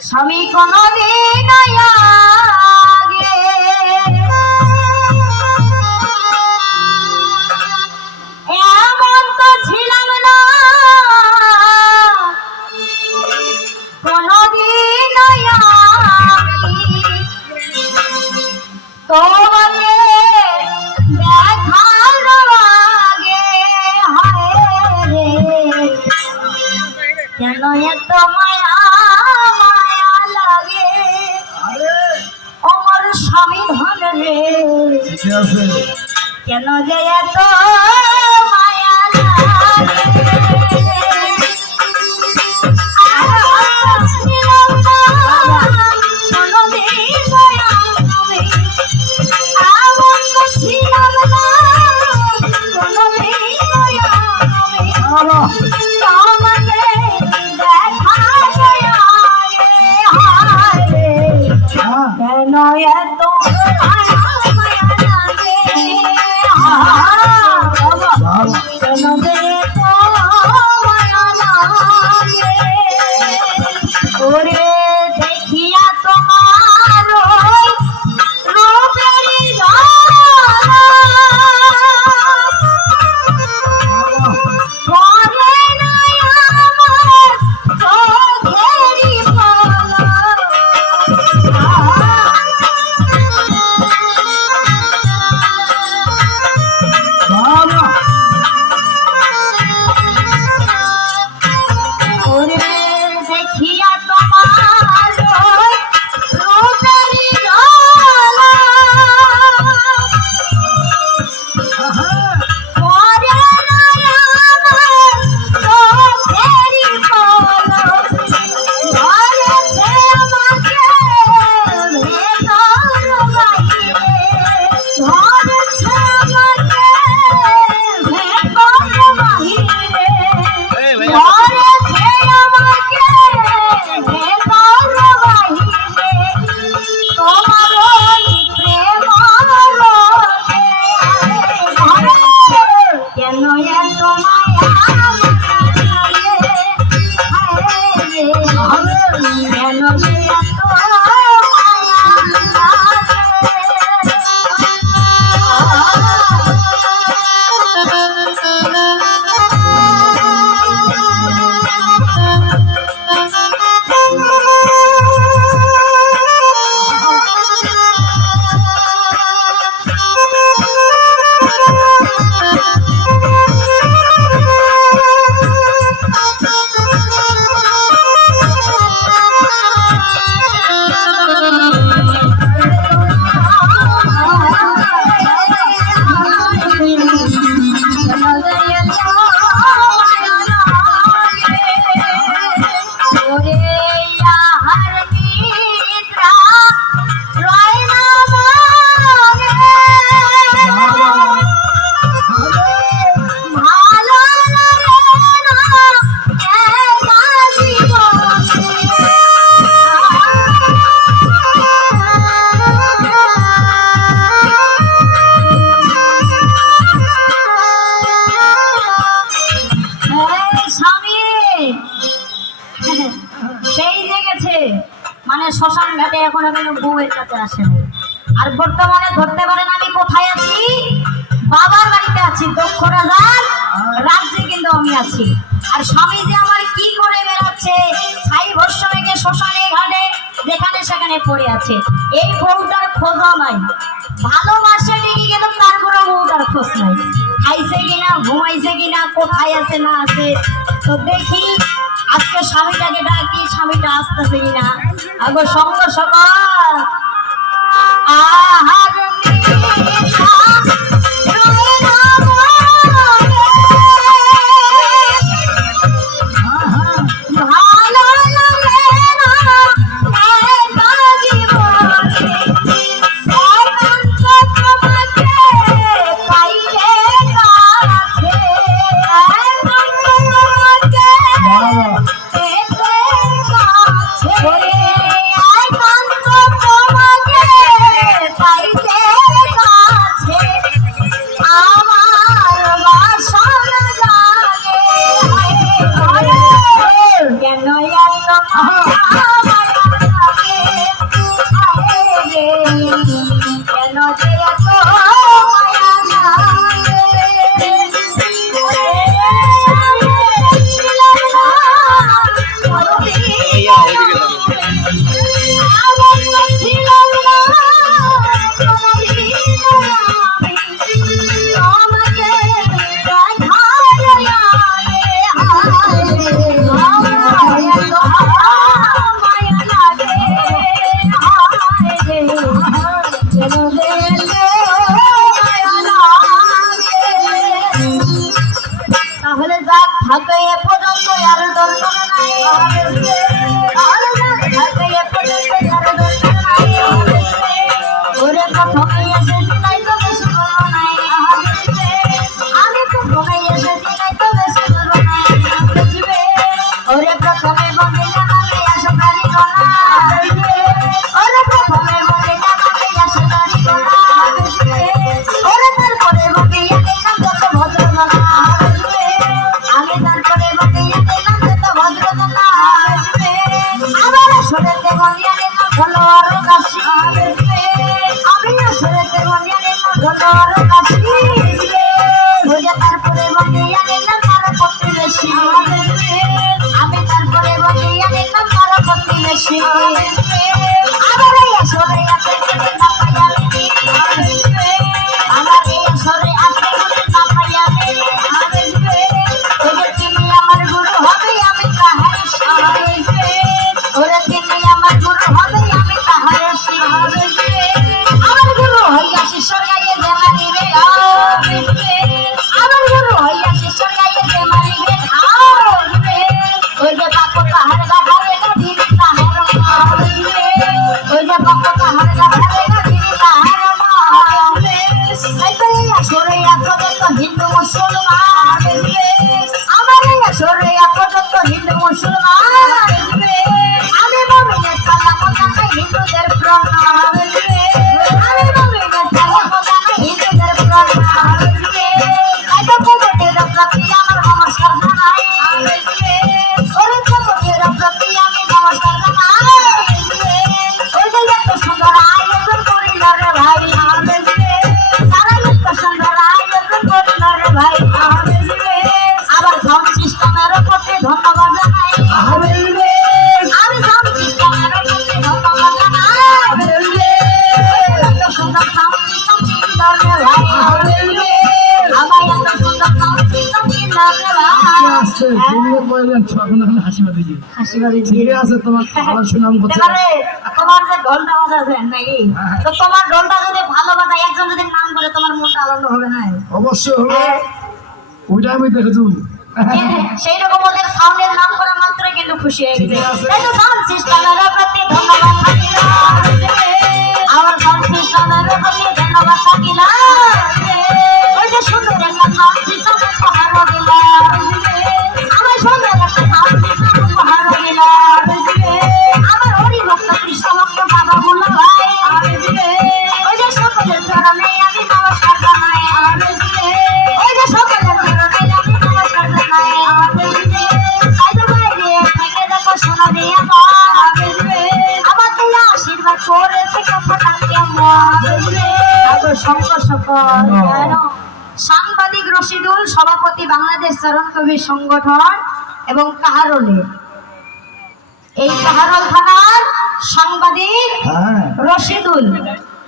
স্বামী কোনদিন আগে এমন তো ছিলাম না কোনদিন আমি তোমাকে দেখার আগে হায় রে কেন এত মায়া মায়া লাগে আমার স্বামী ধন রে কেন যে এত মায়া দেখিয়া তোমার রূপেরি করে নাই আমার চোখেরি দেখিয়া তোমার রূপেরি মানে শ্মশান ঘাটে এখন বউয়ের কাছে আসে আর বর্তমানে ধরতে পারেন আমি কোথায় আছি বাবার বাড়িতে আছি দক্ষ রাজার রাজ্যে কিন্তু আমি আছি আর স্বামী যে আমার কি করে বেড়াচ্ছে ছাই ভস্য রেখে শ্মশানে ঘাটে যেখানে সেখানে পড়ে আছে এই বউটার খোঁজও নাই ভালোবাসে ঠিকই কিন্তু তারপরে বউটার খোঁজ নাই খাইছে কিনা ঘুমাইছে কিনা কোথায় আছে না আছে তো দেখি আজকে স্বামীটাকে ডাকি স্বামীটা আসতেছে কিনা আগো সঙ্গ সকাল আহার কেন ওরে প্রথমে এসেছি তাই তো বেশি বলো নাই, আমি তো ঘুমে এসেছি তাই তো বেশি বলো নাই, ওরে প্রথমে বলিলাম আমি আসো তারি গোনা, ওরে প্রথমে বলিলাম আমি আসো তারি গোনা, ওরে তারপরে বলিয়া দিলাম যত ভদ্রগণা, আমি তারপরে বলিয়া দিলাম যত ভদ্রগণা, আবার আসরেতে বলিয়া দিলাম ভালো আরো কাশি, আমি আসরেতে বলিয়া দিলাম ভালো আরো কাশি, ওরে তারপরে বলিয়া দিলাম আরো প্রতিবেশী, আমি তারপরে বলিয়া দিলাম আরো প্রতিবেশী, আবার এই আসরে আছে না পাইয়া আমার এই আসরে আছে না পাইয়া ওরে তিনি আমার গুরু হবে আমি তাহার শিষ্য, ওরে তিনি আমার গুরু হবে আমি তাহার শিষ্য, আমার গুরু হইয়া শিষ্য গাইয়ে যে মারিবে আমার গুরু হইয়া শিষ্য গাইয়ে যে মারিবে ওই যে বাক্য তাহার গাধারে গাধি তাহার ওই যে বাক্য তাহার গাধারে গাধি তাহার আসরে এত হিন্দু মুসলমান, আমার এই আসরে এত হিন্দু মুসলমান, আমি মুমিনের সালাম জানাই হিন্দুদের প্রণাম, আমি মুমিনের সালাম জানাই হিন্দুদের প্রণাম, তাই তো কমিটির প্রতি আমার নমস্কার জানাই, ওরে কমিটির প্রতি আমি নমস্কার জানাই, ওই যে এত সুন্দর আয়োজন করিল রে ভাই, সারা এত সুন্দর আয়োজন করিল রে ভাই, আবার ধন সিস্টেমের প্রতি ধন্যবাদ জানাই, আমি ধন সিস্টেমের প্রতি ধন্যবাদ জানাই, এত সুন্দর ধন সিস্টেম কিনল রে ভাই, আমার এত সুন্দর ধন সিস্টেম কিনল রে ভাই, হাসিবাদি ঠিক আছে, তোমার ভালো সুনাম করছে। এবারে তোমার যে ঢোলটা বাজাছেন নাকি, তো তোমার ঢোলটা যদি ভালো বাজায় একজন যদি নাম করে তোমার মনটা আনন্দ হবে না? অবশ্যই হবে, ওইটা আমি দেখেছি। সেই রকম ওদের সাউন্ডের নাম করা মাত্রই কিন্তু খুশি হয়ে গেছে। ঠিক আছে। তাই তো সাউন্ড সিস্টেমের প্রতি ধন্যবাদ থাকিল, আমার সাউন্ড সিস্টেমের প্রতি ধন্যবাদ থাকিল, ওই যে সুন্দর একটা সাউন্ড সিস্টেম উপহার দিল, আমার সুন্দর একটা সাউন্ড সিস্টেম উপহার দিল, আমার হরি ভক্ত কৃষ্ণ ভক্ত বাবা বলল ভাই, ওই যে সকলের চরণে আমি নমস্কার জানাই, ওই যে সকলের চরণে আমি নমস্কার জানাই, তাই তো বাইরে থেকে দেখো শোনা দিয়ে আমার তুই আশীর্বাদ করেছে কথাটা কেমন, শঙ্কর সকল সাংবাদিক রশিদুল সভাপতি বাংলাদেশ চরণ কবি সংগঠন এবং কাহারলে, এই কাহারল থানার সাংবাদিক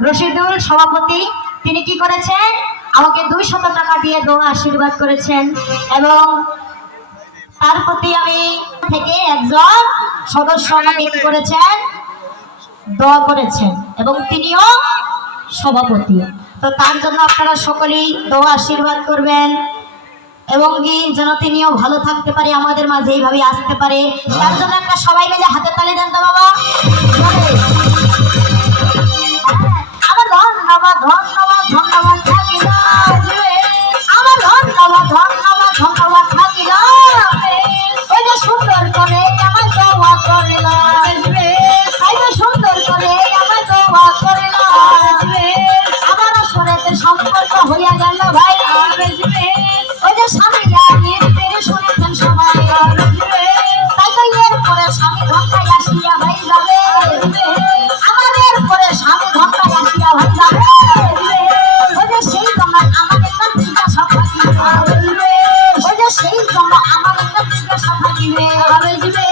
রশিদুল সভাপতি, তিনি কি করেছেন আমাকে 200 টাকা দিয়ে দোয়া আশীর্বাদ করেছেন, এবং তার প্রতি আমি থেকে একজন সদস্য আমাকে কি করেছেন দোয়া করেছেন, এবং তিনিও সভাপতি, তো তার জন্য আপনারা সকলেই দোয়া আশীর্বাদ করবেন, এবং কি যেন তিনিও ভালো থাকতে পারে, আমাদের মাঝে এইভাবে আসতে পারে, তার জন্য একটা সবাই মিলে হাতে তালি দেন তো বাবা। আমার ধন্যবাদ ধন্যবাদ ধন্যবাদ থাকিল, আমার ধন্যবাদ ধন্যবাদ ধন্যবাদ থাকিল, ওই যে সুন্দর করে আমার দোয়া করিল, ওই যে সুন্দর করে আমার দোয়া করিল, আমার আসরেতে সম্পর্ক হইয়া গেল ভাই, ওই যে স্বামী শুনেছেন সবাই, তাই তো এরপরে স্বামী ঘন্টায় আসিয়া ভাই যাবে, আমাদের পরে স্বামী ঘন্টায় আসিয়া ভাই যাবে, ওই যে সেই তোমার আমার একটা জিজ্ঞাসা দিবে, ওই যে সেই তোমার আমার একটা জিজ্ঞাসা দিবে,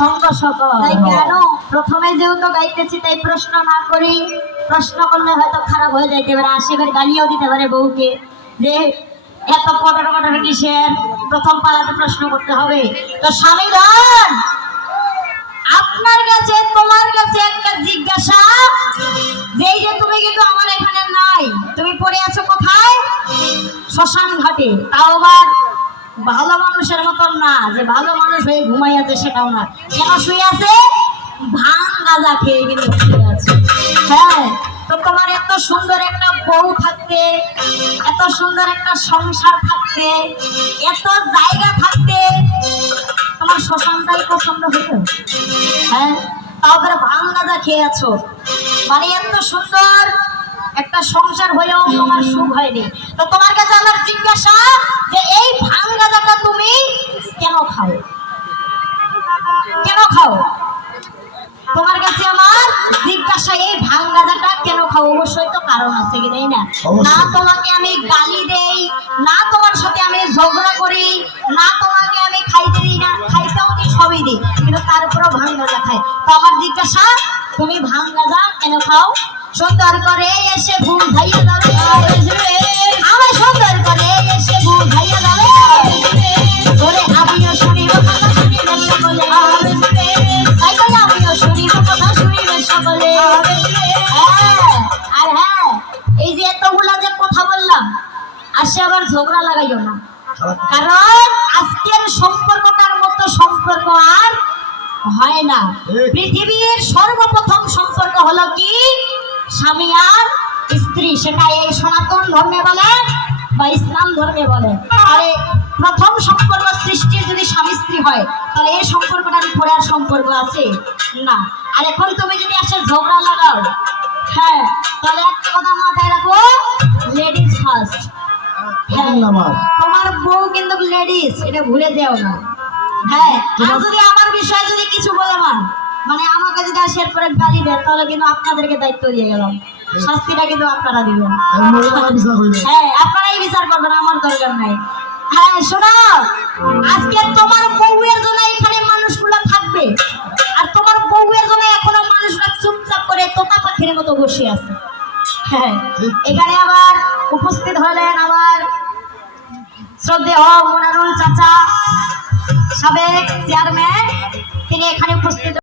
সঙ্গ সকল, তাই কেন প্রথমে যেহেতু গাইতেছি তাই প্রশ্ন না করি, প্রশ্ন করলে হয়তো খারাপ হয়ে যাইতে পারে, আশীর্বাদ গালিও দিতে পারে বউকে যে এত পটর কিসের, প্রথম পালাতে প্রশ্ন করতে হবে। তো স্বামীগণ, আপনার কাছে তোমার কাছে একটা জিজ্ঞাসা, যে যে তুমি কিন্তু আমার এখানে নাই, তুমি পড়ে আছো কোথায়? শ্মশান ঘাটে, তাও আবার ভালো মানুষের মতন না যে ভালো মানুষ হয়ে ঘুমাই আছে, সেটাও না। কেন শুয়ে আছে? ভাং গাঁজা খেয়ে কিন্তু শুয়ে আছে। হ্যাঁ, তো তোমার এত সুন্দর একটা বউ থাকতে, এত সুন্দর একটা সংসার থাকতে, এত জায়গা থাকতে, তোমার শ্মশানটাই পছন্দ হইল? হ্যাঁ, তাও করে ভাং গাঁজা খেয়ে আছো, মানে এত সুন্দর একটা সংসার হয়েও তোমার সুখ হয়নি। তো তোমার কাছে আমার জিজ্ঞাসা যে এই ভাং গাঁজাটা তুমি কেন খাও? কেন খাও? তোমার কাছে আমার জিজ্ঞাসা, এই ভাং গাঁজাটা কেন খাও? অবশ্যই তো কারণ আছে কি, তাই না? না তোমাকে আমি গালি দেই, না তোমার সাথে আমি ঝগড়া করি, না তোমাকে আমি খাইতে দিই না, খাইতেও দিই, সবই দিই, কিন্তু তারপরেও ভাং গাঁজা খাই। তো আমার জিজ্ঞাসা, তুমি ভাং গাঁজা কেন খাও? সুন্দর করে এসে বুঝাইয়া যাবে, আমার সুন্দর করে এসে বুঝাইয়া যাবে, ওরে আমিও শুনিব কথা শুনিবে সকলে, তাই বলে আমিও শুনিব কথা শুনিবে সকলে। হ্যাঁ, আর হ্যাঁ, এই যে এতগুলা যে কথা বললাম, আসে আবার ঝগড়া লাগাইও না, কারণ আজকের সম্পর্কটার মতো সম্পর্ক আর হয় না। পৃথিবীর সর্বপ্রথম সম্পর্ক হলো কি? স্বামী আর স্ত্রী, সেটা এই সনাতন ধর্মে বলে বা ইসলাম ধর্মে বলে। আরে প্রথম সম্পর্ক সৃষ্টির যদি স্বামী স্ত্রী হয়, তাহলে এই সম্পর্কটার উপরে আর সম্পর্ক আছে না। আর এখন তুমি যদি আসে ঝগড়া লাগাও, হ্যাঁ, তাহলে একটা কথা মাথায় রাখো, লেডিজ ফার্স্ট। হ্যাঁ, তোমার বউ কিন্তু লেডিস, এটা ভুলে যেও না। হ্যাঁ, আর যদি আমার বিষয়ে যদি কিছু বলে মানে আমাকে যদি আসে এরপরে গালি দেয়, তাহলে কিন্তু আপনাদেরকে দায়িত্ব দিয়ে গেলাম, শাস্তিটা কিন্তু আপনারা দিবেন। হ্যাঁ, আপনারাই বিচার করবেন, আমার দরকার নাই। হ্যাঁ, শোনো, আজকে তোমার বউয়ের জন্য এখানে মানুষগুলো থাকবে, আর তোমার বউয়ের জন্য এখনো মানুষরা চুপচাপ করে তোতা পাখির মতো বসে আছে। হ্যাঁ, এখানে আবার উপস্থিত হলেন আমার শ্রদ্ধেয় মনিরুল চাচা, সাবেক চেয়ারম্যান, তিনি এখানে উপস্থিত।